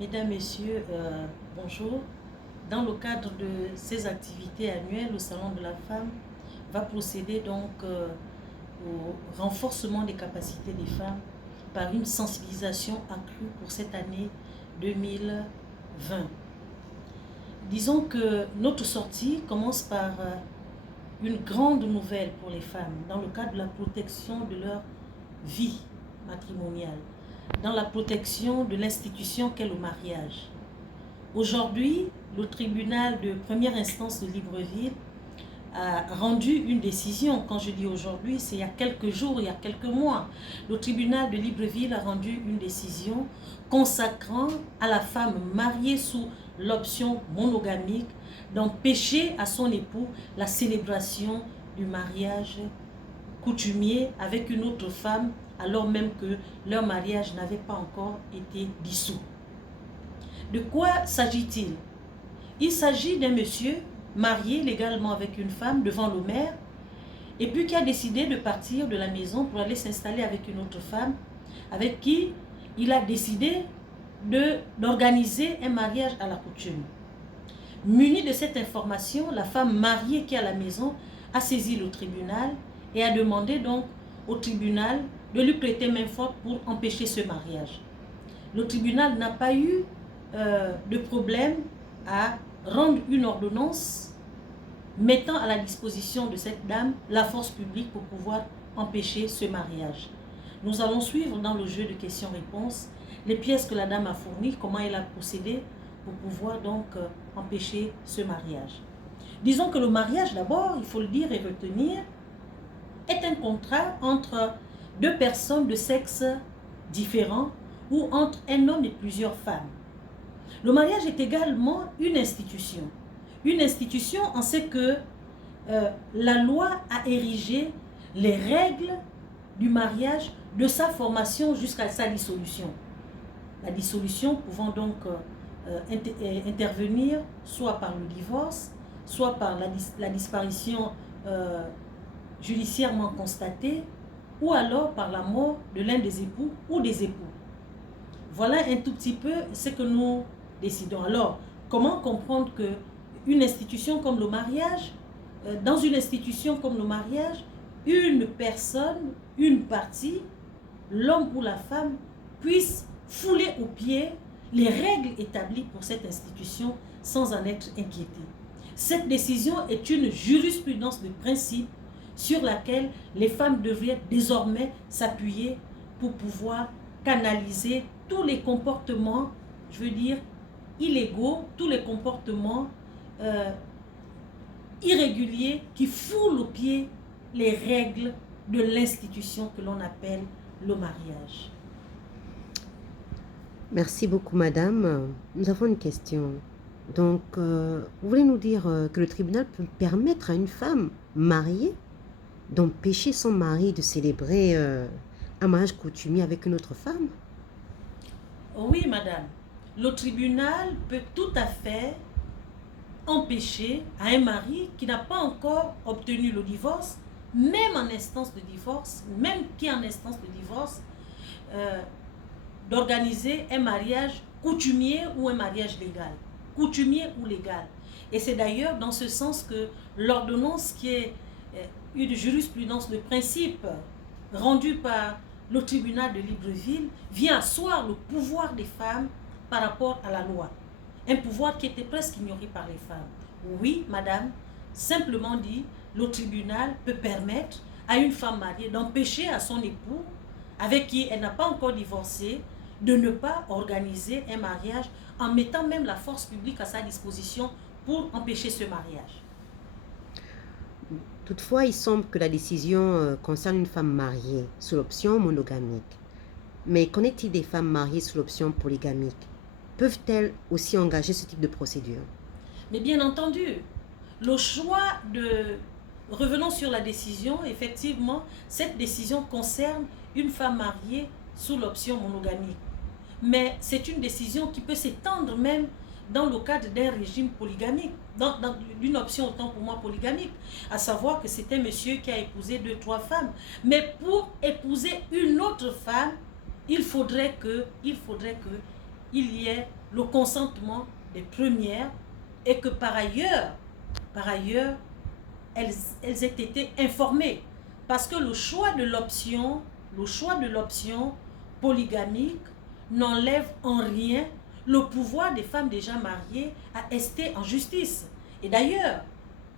Mesdames, Messieurs, bonjour. Dans le cadre de ces activités annuelles, le Salon de la Femme va procéder donc au renforcement des capacités des femmes par une sensibilisation accrue pour cette année 2020. Disons que notre sortie commence par une grande nouvelle pour les femmes dans le cadre de la protection de leur vie matrimoniale, dans la protection de l'institution qu'est le mariage. Aujourd'hui, le tribunal de première instance de Libreville a rendu une décision. Quand je dis aujourd'hui, c'est il y a quelques jours, il y a quelques mois. Le tribunal de Libreville a rendu une décision consacrant à la femme mariée sous l'option monogamique d'empêcher à son époux la célébration du mariage coutumier avec une autre femme, alors même que leur mariage n'avait pas encore été dissous. De quoi s'agit-il? Il s'agit d'un monsieur marié légalement avec une femme devant le maire et puis qui a décidé de partir de la maison pour aller s'installer avec une autre femme avec qui il a décidé d'organiser un mariage à la coutume. Munie de cette information, la femme mariée qui est à la maison a saisi le tribunal et a demandé donc au tribunal de lui prêter main forte pour empêcher ce mariage. Le tribunal n'a pas eu de problème à rendre une ordonnance mettant à la disposition de cette dame la force publique pour pouvoir empêcher ce mariage. Nous allons suivre dans le jeu de questions-réponses les pièces que la dame a fournies, comment elle a procédé pour pouvoir donc empêcher ce mariage. Disons que le mariage, d'abord, il faut le dire et retenir, est un contrat entre deux personnes de sexe différent ou entre un homme et plusieurs femmes. Le mariage est également une institution. Une institution en ce que la loi a érigé les règles du mariage de sa formation jusqu'à sa dissolution. La dissolution pouvant donc intervenir soit par le divorce, soit par la disparition judiciairement constatée, ou alors par la mort de l'un des époux ou des époux. Voilà un tout petit peu ce que nous décidons. Alors, comment comprendre que une institution comme le mariage, dans une institution comme le mariage, une personne, une partie, l'homme ou la femme, puisse fouler aux pieds les règles établies pour cette institution sans en être inquiété. Cette décision est une jurisprudence de principe sur laquelle les femmes devraient désormais s'appuyer pour pouvoir canaliser tous les comportements, je veux dire, illégaux, tous les comportements irréguliers qui foulent aux pieds les règles de l'institution que l'on appelle le mariage. Merci beaucoup, madame. Nous avons une question. Donc, vous voulez nous dire que le tribunal peut permettre à une femme mariée d'empêcher son mari de célébrer un mariage coutumier avec une autre femme? Oui, madame. Le tribunal peut tout à fait empêcher à un mari qui n'a pas encore obtenu le divorce, même en instance de divorce, même qui est en instance de divorce, d'organiser un mariage coutumier ou un mariage légal. Coutumier ou légal. Et c'est d'ailleurs dans ce sens que l'ordonnance qui est une jurisprudence de principe rendue par le tribunal de Libreville vient asseoir le pouvoir des femmes par rapport à la loi. Un pouvoir qui était presque ignoré par les femmes. Oui, madame, simplement dit, le tribunal peut permettre à une femme mariée d'empêcher à son époux, avec qui elle n'a pas encore divorcé, de ne pas organiser un mariage en mettant même la force publique à sa disposition pour empêcher ce mariage. Toutefois, il semble que la décision concerne une femme mariée sous l'option monogamique. Mais qu'en est-il des femmes mariées sous l'option polygamique? Peuvent-elles aussi engager ce type de procédure? Mais bien entendu, le choix de... Revenons sur la décision, effectivement, cette décision concerne une femme mariée sous l'option monogamique. Mais c'est une décision qui peut s'étendre même dans le cadre d'un régime polygamique, d'une option autant pour moi polygamique, à savoir que c'est un monsieur qui a épousé 2-3 femmes. Mais pour épouser une autre femme, il faudrait qu'il y ait le consentement des premières et que par ailleurs, elles aient été informées. Parce que le choix de l'option polygamique n'enlève en rien le pouvoir des femmes déjà mariées à ester en justice. Et d'ailleurs,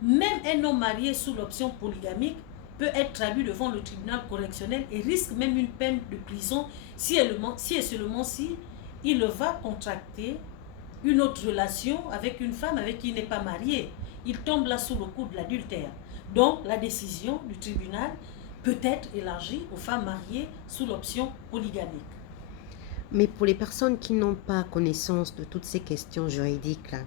même un homme marié sous l'option polygamique peut être traduit devant le tribunal correctionnel et risque même une peine de prison si et seulement si il va contracter une autre relation avec une femme avec qui il n'est pas marié. Il tombe là sous le coup de l'adultère. Donc la décision du tribunal peut être élargie aux femmes mariées sous l'option polygamique. Mais pour les personnes qui n'ont pas connaissance de toutes ces questions juridiques, là,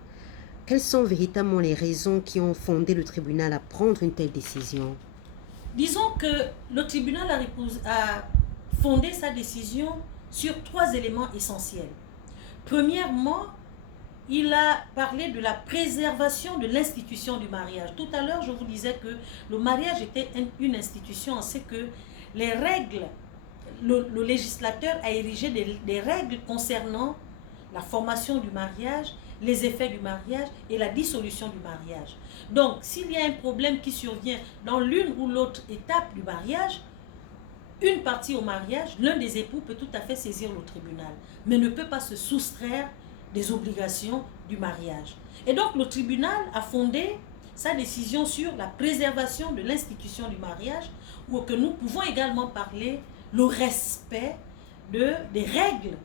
quelles sont véritablement les raisons qui ont fondé le tribunal à prendre une telle décision? Disons que le tribunal a fondé sa décision sur 3 éléments essentiels. Premièrement, il a parlé de la préservation de l'institution du mariage. Tout à l'heure, je vous disais que le mariage était une institution. On sait que les règles, le législateur a érigé des règles concernant la formation du mariage, les effets du mariage et la dissolution du mariage. Donc, s'il y a un problème qui survient dans l'une ou l'autre étape du mariage, une partie au mariage, l'un des époux peut tout à fait saisir le tribunal, mais ne peut pas se soustraire des obligations du mariage. Et donc, le tribunal a fondé sa décision sur la préservation de l'institution du mariage, ou que nous pouvons également parler le respect des règles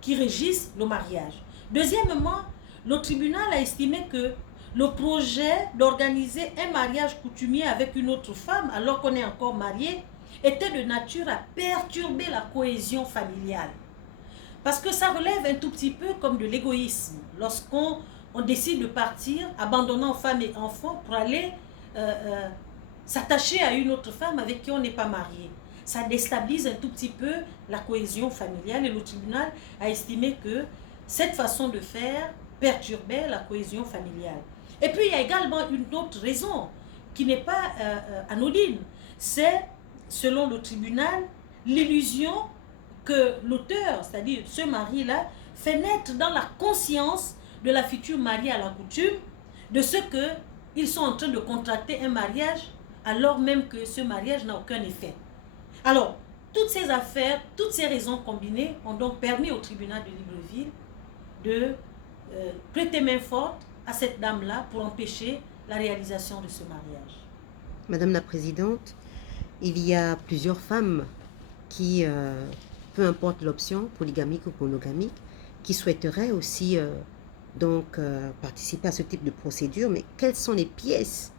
qui régissent le mariage. Deuxièmement, le tribunal a estimé que le projet d'organiser un mariage coutumier avec une autre femme alors qu'on est encore marié était de nature à perturber la cohésion familiale. Parce que ça relève un tout petit peu comme de l'égoïsme. Lorsqu'on décide de partir, abandonnant femmes et enfants pour aller s'attacher à une autre femme avec qui on n'est pas marié. Ça déstabilise un tout petit peu la cohésion familiale et le tribunal a estimé que cette façon de faire perturbait la cohésion familiale. Et puis il y a également une autre raison qui n'est pas anodine. C'est, selon le tribunal, l'illusion que l'auteur, c'est-à-dire ce mari-là, fait naître dans la conscience de la future mariée à la coutume de ce qu'ils sont en train de contracter un mariage alors même que ce mariage n'a aucun effet. Alors, toutes ces affaires, toutes ces raisons combinées ont donc permis au tribunal de Libreville de prêter main forte à cette dame-là pour empêcher la réalisation de ce mariage. Madame la Présidente, il y a plusieurs femmes qui, peu importe l'option, polygamique ou monogamique, qui souhaiteraient aussi participer à ce type de procédure, mais quelles sont les pièces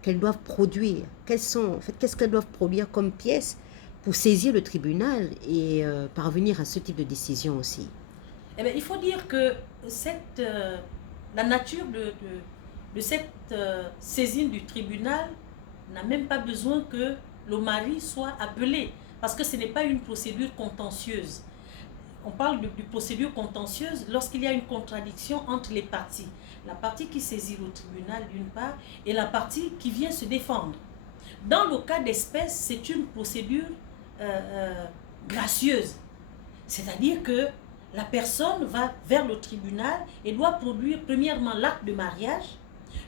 qu'elles doivent produire? Qu'est-ce qu'elles doivent produire comme pièces pour saisir le tribunal et parvenir à ce type de décision aussi? Eh bien, il faut dire que la nature de cette saisine du tribunal n'a même pas besoin que le mari soit appelé, parce que ce n'est pas une procédure contentieuse. On parle de procédure contentieuse lorsqu'il y a une contradiction entre les parties. La partie qui saisit le tribunal d'une part et la partie qui vient se défendre. Dans le cas d'espèce, c'est une procédure gracieuse. C'est-à-dire que la personne va vers le tribunal et doit produire premièrement l'acte de mariage,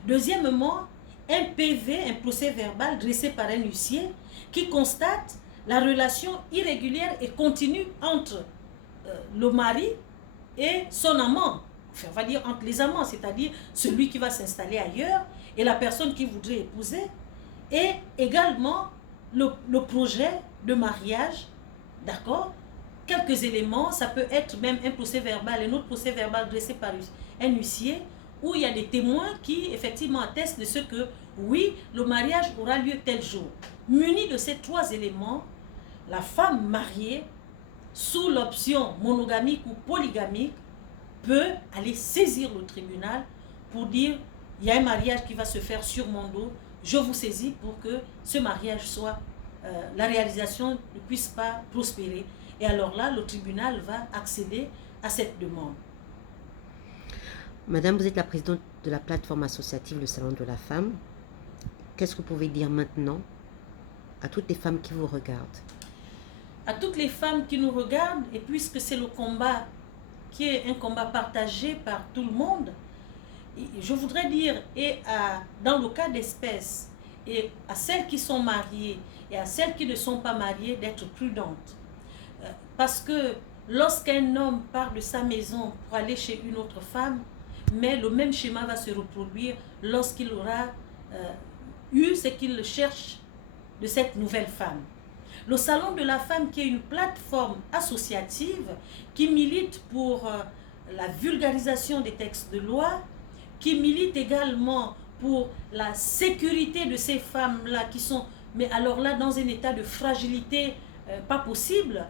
deuxièmement un PV, un procès verbal dressé par un huissier qui constate la relation irrégulière et continue entre le mari et son amant, enfin, on va dire entre les amants, c'est-à-dire celui qui va s'installer ailleurs et la personne qui voudrait épouser, et également le projet de mariage, d'accord? Quelques éléments, ça peut être même un procès verbal, un autre procès verbal dressé par un huissier, où il y a des témoins qui effectivement attestent de ce que, oui, le mariage aura lieu tel jour. Muni de ces 3 éléments, la femme mariée, sous l'option monogamique ou polygamique, peut aller saisir le tribunal pour dire, il y a un mariage qui va se faire sur mon dos, je vous saisis pour que ce mariage soit, la réalisation ne puisse pas prospérer. Et alors là, le tribunal va accéder à cette demande. Madame, vous êtes la présidente de la plateforme associative Le Salon de la Femme. Qu'est-ce que vous pouvez dire maintenant à toutes les femmes qui vous regardent? À toutes les femmes qui nous regardent, et puisque c'est le combat qui est un combat partagé par tout le monde. Et je voudrais dire, dans le cas d'espèce, et à celles qui sont mariées et à celles qui ne sont pas mariées, d'être prudentes. Parce que lorsqu'un homme part de sa maison pour aller chez une autre femme, mais le même schéma va se reproduire lorsqu'il aura eu ce qu'il cherche de cette nouvelle femme. Le Salon de la femme, qui est une plateforme associative qui milite pour la vulgarisation des textes de loi, qui milite également pour la sécurité de ces femmes-là qui sont, mais alors là, dans un état de fragilité pas possible.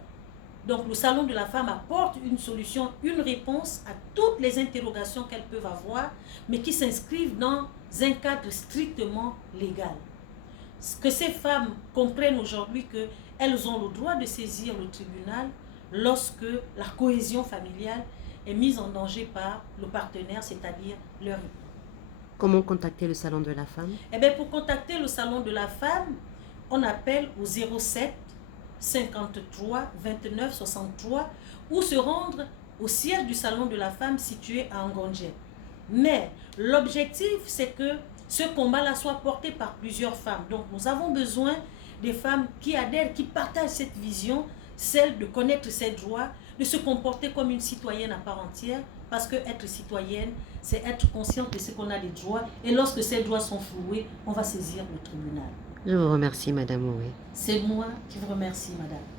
Donc le Salon de la femme apporte une solution, une réponse à toutes les interrogations qu'elles peuvent avoir, mais qui s'inscrivent dans un cadre strictement légal. Que ces femmes comprennent aujourd'hui qu'elles ont le droit de saisir le tribunal lorsque la cohésion familiale est mise en danger par le partenaire, c'est-à-dire leur époux. Comment contacter le Salon de la femme? Eh bien, pour contacter le Salon de la femme, on appelle au 07 53 29 63 ou se rendre au siège du Salon de la femme situé à Ngondje. Mais l'objectif, c'est que ce combat-là soit porté par plusieurs femmes. Donc, nous avons besoin des femmes qui adhèrent, qui partagent cette vision, celle de connaître ses droits, de se comporter comme une citoyenne à part entière, parce que être citoyenne, c'est être consciente de ce qu'on a des droits. Et lorsque ces droits sont floués, on va saisir le tribunal. Je vous remercie, Madame Oué. C'est moi qui vous remercie, Madame.